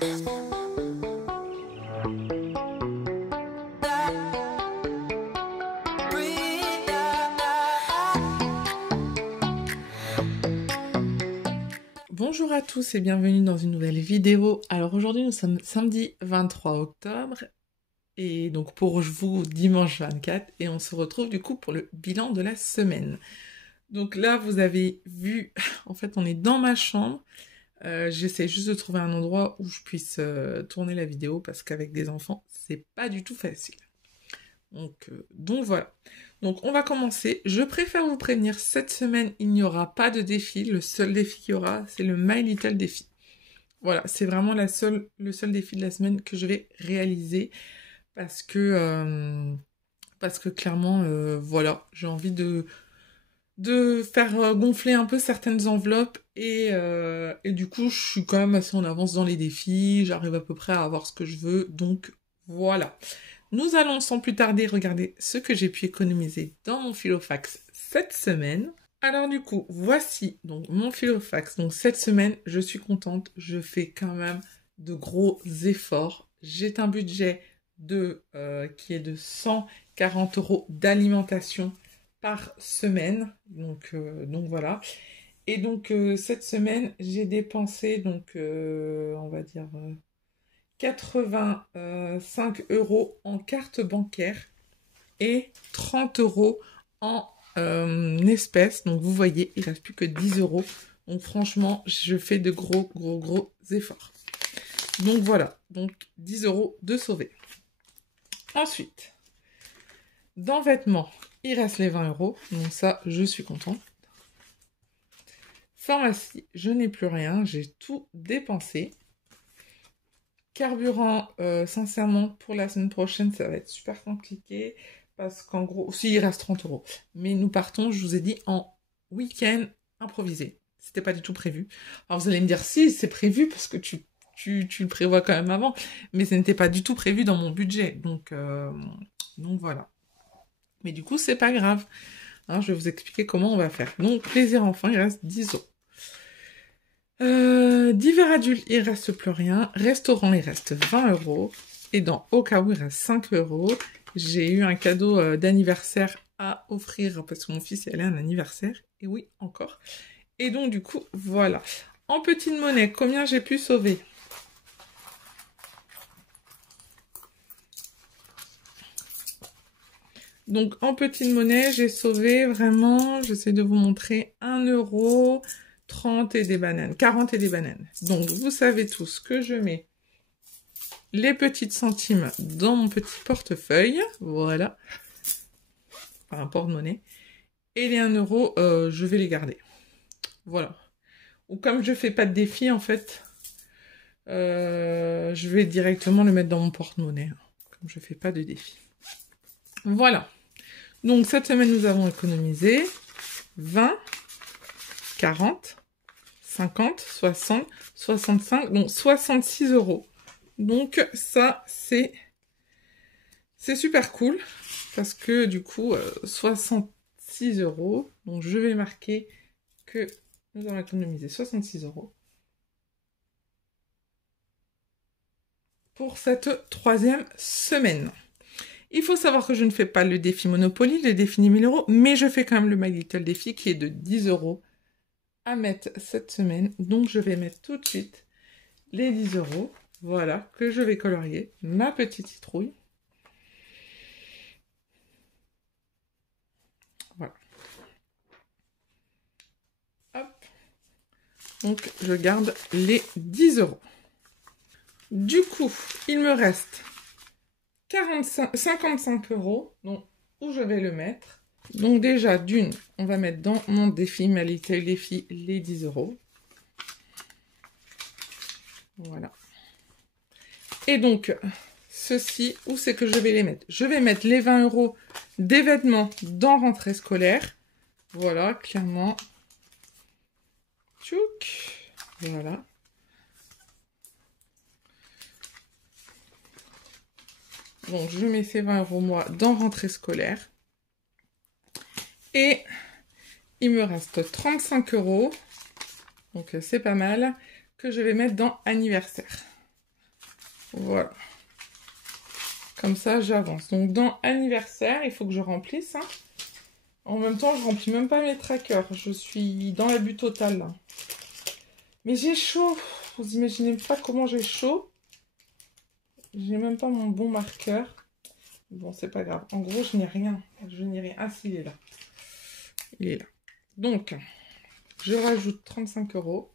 Bonjour à tous et bienvenue dans une nouvelle vidéo. Alors aujourd'hui nous sommes samedi 23 octobre et donc pour vous dimanche 24 et on se retrouve du coup pour le bilan de la semaine. Donc là vous avez vu, en fait on est dans ma chambre. J'essaie juste de trouver un endroit où je puisse tourner la vidéo parce qu'avec des enfants c'est pas du tout facile. Donc voilà. Donc on va commencer. Je préfère vous prévenir, cette semaine il n'y aura pas de défi. Le seul défi qu'il y aura, c'est le My Little défi. Voilà, c'est vraiment le seul défi de la semaine que je vais réaliser parce que clairement, voilà, j'ai envie de faire gonfler un peu certaines enveloppes et du coup je suis quand même assez en avance dans les défis. J'arrive à peu près à avoir ce que je veux, donc voilà. Nous allons sans plus tarder regarder ce que j'ai pu économiser dans mon Filofax cette semaine. Alors du coup, voici donc mon Filofax. Donc cette semaine, je suis contente, je fais quand même de gros efforts. J'ai un budget qui est de 140 € d'alimentation par semaine. Donc voilà. Et donc cette semaine, j'ai dépensé donc on va dire 85 € en carte bancaire et 30 € en espèces. Donc vous voyez, il ne reste plus que 10 €. Donc franchement, je fais de gros efforts. Donc voilà, donc 10 € de sauver. Ensuite, dans vêtements, il reste les 20 €. Donc ça, je suis contente. Pharmacie, je n'ai plus rien, j'ai tout dépensé. Carburant, sincèrement, pour la semaine prochaine, ça va être super compliqué. Parce qu'en gros, si il reste 30 €. Mais nous partons, je vous ai dit, en week-end improvisé. C'était pas du tout prévu. Alors vous allez me dire, si, c'est prévu parce que tu le prévois quand même avant. Mais ce n'était pas du tout prévu dans mon budget. Donc voilà. Mais du coup, c'est pas grave. Alors, je vais vous expliquer comment on va faire. Donc, plaisir enfant, il reste 10 €. Divers adultes, il reste plus rien. Restaurant, il reste 20 €. Et dans au cas où, il reste 5 €. J'ai eu un cadeau d'anniversaire à offrir parce que mon fils est allé à un anniversaire. Et oui, encore. Et donc, du coup, voilà. En petite monnaie, combien j'ai pu sauver? Donc, en petite monnaie, j'ai sauvé vraiment, j'essaie de vous montrer, 1 €, 30 et des bananes, 40 et des bananes. Donc, vous savez tous que je mets les petites centimes dans mon petit portefeuille. Voilà. Enfin, un porte-monnaie. Et les 1 €, je vais les garder. Voilà. Ou comme je fais pas de défi, en fait, je vais directement le mettre dans mon porte-monnaie. Comme je fais pas de défi. Voilà. Donc, cette semaine, nous avons économisé 20, 40, 50, 60, 65, donc 66 €. Donc, ça, c'est super cool. Parce que, du coup, 66 €. Donc, je vais marquer que nous avons économisé 66 € pour cette 3e semaine. Il faut savoir que je ne fais pas le défi Monopoly, le défi 1000 €, mais je fais quand même le My Little défi qui est de 10 € à mettre cette semaine. Donc, je vais mettre tout de suite les 10 €, voilà, que je vais colorier ma petite citrouille. Voilà. Hop. Donc, je garde les 10 €. Du coup, il me reste 55 €, donc où je vais le mettre. Donc déjà, d'une, on va mettre dans mon défi, My Little défi, les 10 €. Voilà. Et donc, ceci, où c'est que je vais les mettre? Je vais mettre les 20 € des vêtements dans rentrée scolaire. Voilà, clairement. Tchouk. Voilà. Donc, je mets ces 20 € moi dans rentrée scolaire. Et il me reste 35 €. Donc, c'est pas mal. Que je vais mettre dans anniversaire. Voilà. Comme ça, j'avance. Donc, dans anniversaire, il faut que je remplisse. Hein. En même temps, je remplis même pas mes trackers. Je suis dans l'abus total, là. Mais j'ai chaud. Vous imaginez pas comment j'ai chaud. J'ai même pas mon bon marqueur. Bon, c'est pas grave. En gros, je n'ai rien. Je n'ai rien. Ah, si, il est là. Il est là. Donc, je rajoute 35 €.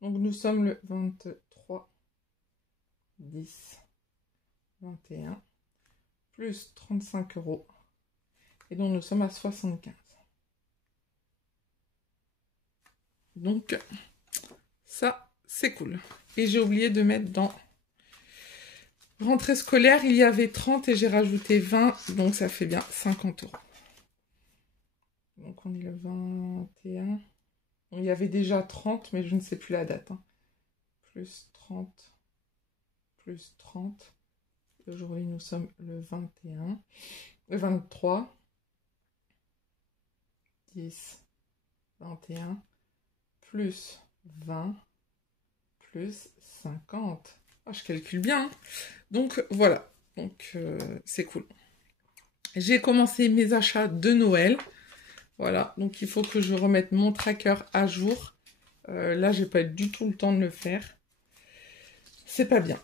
Donc, nous sommes le 23, 10, 21, plus 35 €. Et donc, nous sommes à 75. Donc, ça, c'est cool. Et j'ai oublié de mettre dans rentrée scolaire, il y avait 30 et j'ai rajouté 20. Donc, ça fait bien 50 €. Donc, on est le 21. Il y avait déjà 30, mais je ne sais plus la date. Hein. Plus 30, plus 30. Aujourd'hui, nous sommes le 21, le 23, 10, 21, plus 20, plus 50. Oh, je calcule bien. Hein. Donc, voilà. Donc, c'est cool. J'ai commencé mes achats de Noël. Voilà, donc il faut que je remette mon tracker à jour. Là, j'ai pas du tout le temps de le faire. C'est pas bien.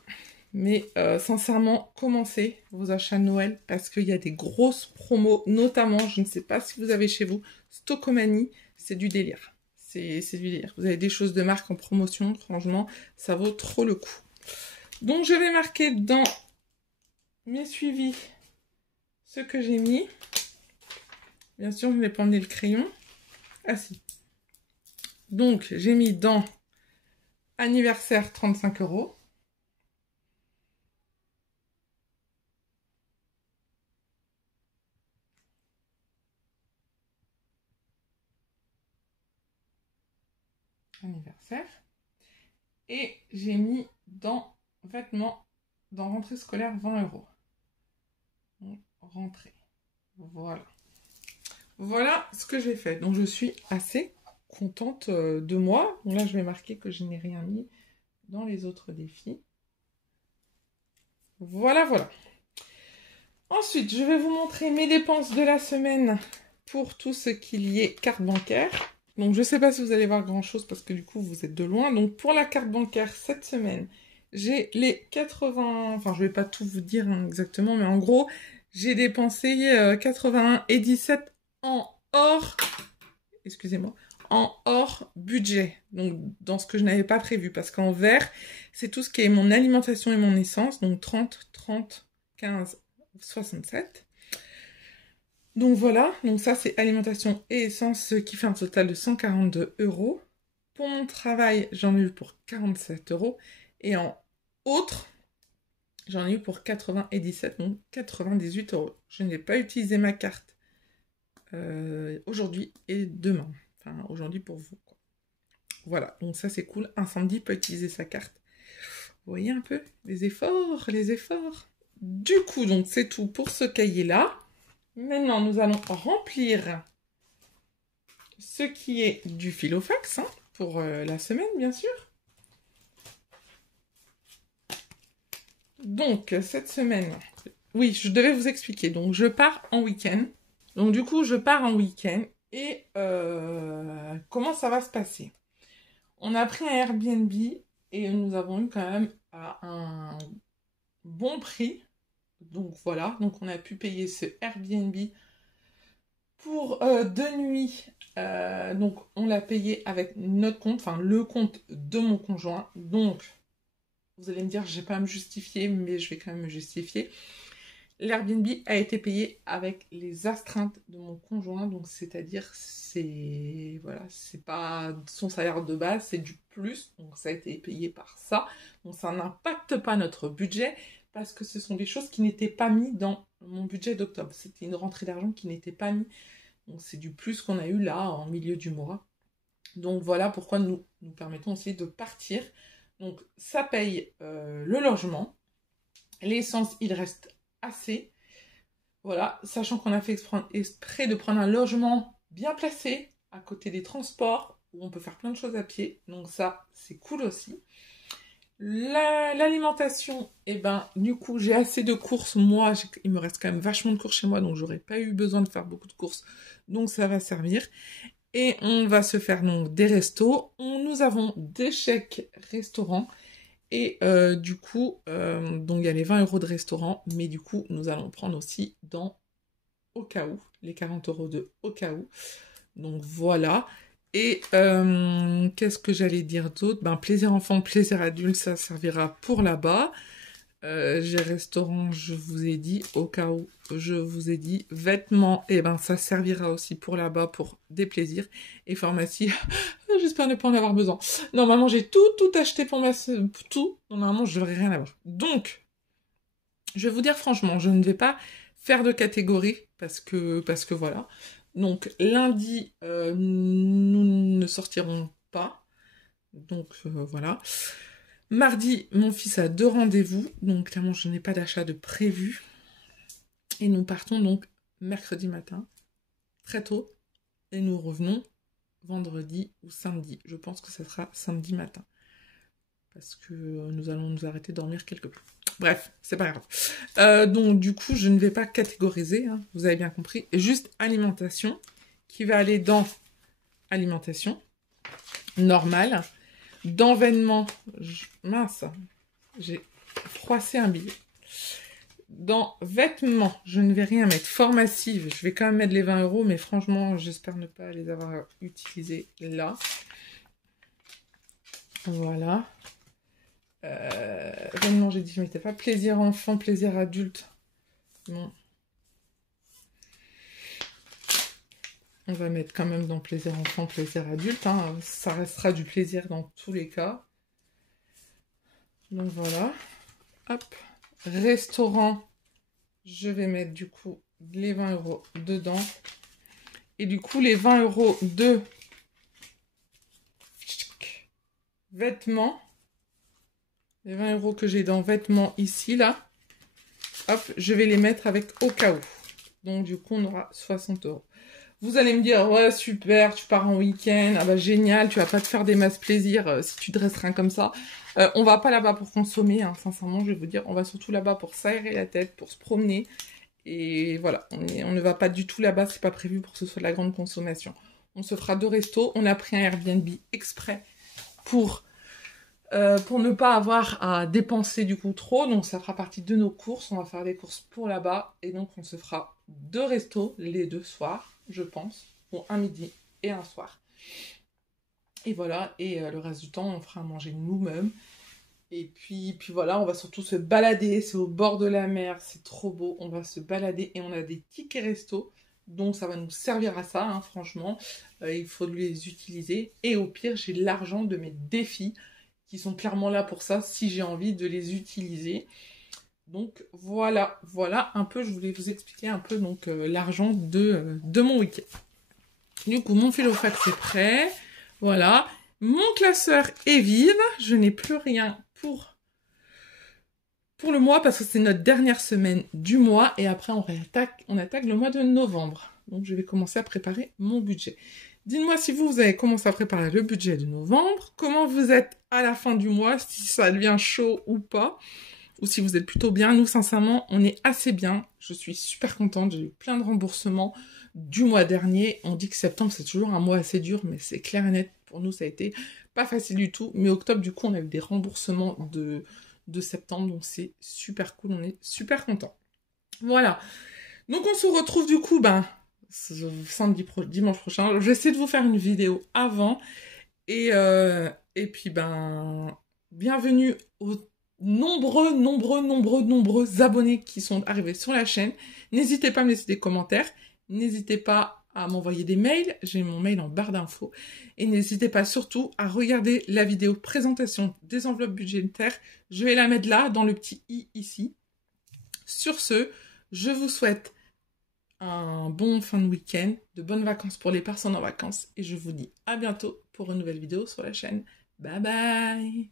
Mais sincèrement, commencez vos achats de Noël parce qu'il y a des grosses promos, notamment, je ne sais pas si vous avez chez vous, Stockomanie, c'est du délire. C'est du délire. Vous avez des choses de marque en promotion, franchement, ça vaut trop le coup. Donc, je vais marquer dans mes suivis ce que j'ai mis. Bien sûr, je n'ai pas emmené le crayon. Ah si. Donc, j'ai mis dans anniversaire 35 €. Anniversaire. Et j'ai mis dans vêtements, dans rentrée scolaire 20 €. Donc, rentrée. Voilà. Voilà ce que j'ai fait. Donc, je suis assez contente de moi. Donc là, je vais marquer que je n'ai rien mis dans les autres défis. Voilà, voilà. Ensuite, je vais vous montrer mes dépenses de la semaine pour tout ce qu'il y est carte bancaire. Donc, je ne sais pas si vous allez voir grand-chose parce que du coup, vous êtes de loin. Donc, pour la carte bancaire, cette semaine, j'ai les 80... Enfin, je ne vais pas tout vous dire hein, exactement, mais en gros, j'ai dépensé 81 et 17 en hors... Excusez-moi. En hors budget. Donc, dans ce que je n'avais pas prévu. Parce qu'en vert, c'est tout ce qui est mon alimentation et mon essence. Donc, 30, 30, 15, 67. Donc voilà, donc ça c'est alimentation et essence qui fait un total de 142 €. Pour mon travail, j'en ai eu pour 47 €. Et en autres, j'en ai eu pour 97, donc 98 €. Je n'ai pas utilisé ma carte aujourd'hui et demain. Enfin, aujourd'hui pour vous. Quoi. Voilà, donc ça c'est cool. Un samedi peut utiliser sa carte. Vous voyez un peu les efforts, les efforts. Du coup, donc c'est tout pour ce cahier-là. Maintenant, nous allons remplir ce qui est du filofax hein, pour la semaine, bien sûr. Donc, cette semaine, oui, je devais vous expliquer. Donc, je pars en week-end. Donc, du coup, je pars en week-end. Et comment ça va se passer? On a pris un Airbnb et nous avons eu quand même à un bon prix. Donc, voilà. Donc, on a pu payer ce Airbnb pour 2 nuits. Donc, on l'a payé avec notre compte, enfin, le compte de mon conjoint. Donc, vous allez me dire, je n'ai pas à me justifier, mais je vais quand même me justifier. L'Airbnb a été payé avec les astreintes de mon conjoint, donc c'est-à-dire c'est voilà, c'est pas son salaire de base, c'est du plus, donc ça a été payé par ça. Donc ça n'impacte pas notre budget parce que ce sont des choses qui n'étaient pas mises dans mon budget d'octobre. C'était une rentrée d'argent qui n'était pas mise. Donc c'est du plus qu'on a eu là en milieu du mois. Donc voilà pourquoi nous permettons aussi de partir. Donc ça paye le logement, l'essence il reste assez. Voilà, sachant qu'on a fait exprès de prendre un logement bien placé, à côté des transports, où on peut faire plein de choses à pied. Donc ça, c'est cool aussi. L'alimentation, et ben, du coup, j'ai assez de courses. Moi, il me reste quand même vachement de courses chez moi, donc j'aurais pas eu besoin de faire beaucoup de courses. Donc, ça va servir. Et on va se faire donc des restos. Nous avons des chèques restaurants. Et du coup, donc il y a les 20 € de restaurant, mais du coup, nous allons prendre aussi dans au cas où, les 40 € de au cas où. Donc voilà. Et qu'est-ce que j'allais dire d'autre? Ben, plaisir enfant, plaisir adulte, ça servira pour là-bas. J'ai restaurant, je vous ai dit, au cas où, je vous ai dit, vêtements, et ben ça servira aussi pour là-bas, pour des plaisirs. Et pharmacie, j'espère ne pas en avoir besoin. Normalement, j'ai tout acheté pour tout. Normalement, je devrais rien avoir. Donc, je vais vous dire franchement, je ne vais pas faire de catégorie, parce que voilà. Donc, lundi, nous ne sortirons pas. Donc, voilà. Mardi, mon fils a 2 rendez-vous, donc clairement je n'ai pas d'achat de prévu. Et nous partons donc mercredi matin, très tôt, et nous revenons vendredi ou samedi. Je pense que ce sera samedi matin, parce que nous allons nous arrêter dormir quelque peu. Bref, c'est pas grave. Donc du coup, je ne vais pas catégoriser, hein, vous avez bien compris. Et juste alimentation, qui va aller dans alimentation normale. Dans vêtements, mince, j'ai froissé un billet. Dans vêtements, je ne vais rien mettre. Formative, je vais quand même mettre les 20 €, mais franchement, j'espère ne pas les avoir utilisés là. Voilà. Vêtements, j'ai dit, je ne mettais pas. Plaisir enfant, plaisir adulte. Bon. On va mettre quand même dans plaisir enfant, plaisir adulte. Hein. Ça restera du plaisir dans tous les cas. Donc voilà. Hop. Restaurant. Je vais mettre du coup les 20 € dedans. Et du coup, les 20 € de vêtements. Les 20 € que j'ai dans vêtements ici, là. Hop, je vais les mettre avec au cas où. Donc du coup, on aura 60 €. Vous allez me dire, ouais, super, tu pars en week-end, ah bah génial, tu vas pas te faire des masses plaisir si tu te restreins comme ça. On va pas là-bas pour consommer, hein, sincèrement, je vais vous dire, on va surtout là-bas pour s'aérer la tête, pour se promener. Et voilà, on ne va pas du tout là-bas, c'est pas prévu pour que ce soit de la grande consommation. On se fera 2 restos, on a pris un Airbnb exprès pour ne pas avoir à dépenser du coup trop, donc ça fera partie de nos courses, on va faire des courses pour là-bas, et donc on se fera 2 restos les 2 soirs, je pense, bon, un midi et un soir. Et voilà, et le reste du temps, on fera à manger nous-mêmes, et puis voilà, on va surtout se balader, c'est au bord de la mer, c'est trop beau, on va se balader, et on a des tickets resto, donc ça va nous servir à ça, hein, franchement, il faut les utiliser, et au pire, j'ai l'argent de mes défis, qui sont clairement là pour ça, si j'ai envie de les utiliser. Donc voilà un peu, je voulais vous expliquer un peu donc l'argent de mon week-end. Du coup, mon filofax c'est prêt, voilà. Mon classeur est vide, je n'ai plus rien pour le mois, parce que c'est notre dernière semaine du mois, et après on attaque le mois de novembre. Donc je vais commencer à préparer mon budget. Dites-moi si vous avez commencé à préparer le budget de novembre, comment vous êtes à la fin du mois, si ça devient chaud ou pas, ou si vous êtes plutôt bien. Nous, sincèrement, on est assez bien. Je suis super contente, j'ai eu plein de remboursements du mois dernier. On dit que septembre, c'est toujours un mois assez dur, mais c'est clair et net. Pour nous, ça a été pas facile du tout. Mais octobre, du coup, on a eu des remboursements de septembre, donc c'est super cool, on est super contents. Voilà. Donc, on se retrouve du coup, dimanche prochain. Je vais essayer de vous faire une vidéo avant. Et puis, bienvenue aux nombreux abonnés qui sont arrivés sur la chaîne. N'hésitez pas à me laisser des commentaires. N'hésitez pas à m'envoyer des mails. J'ai mon mail en barre d'infos. Et n'hésitez pas surtout à regarder la vidéo présentation des enveloppes budgétaires. Je vais la mettre là, dans le petit i ici. Sur ce, je vous souhaite un bon fin de week-end, de bonnes vacances pour les personnes en vacances, et je vous dis à bientôt pour une nouvelle vidéo sur la chaîne. Bye bye!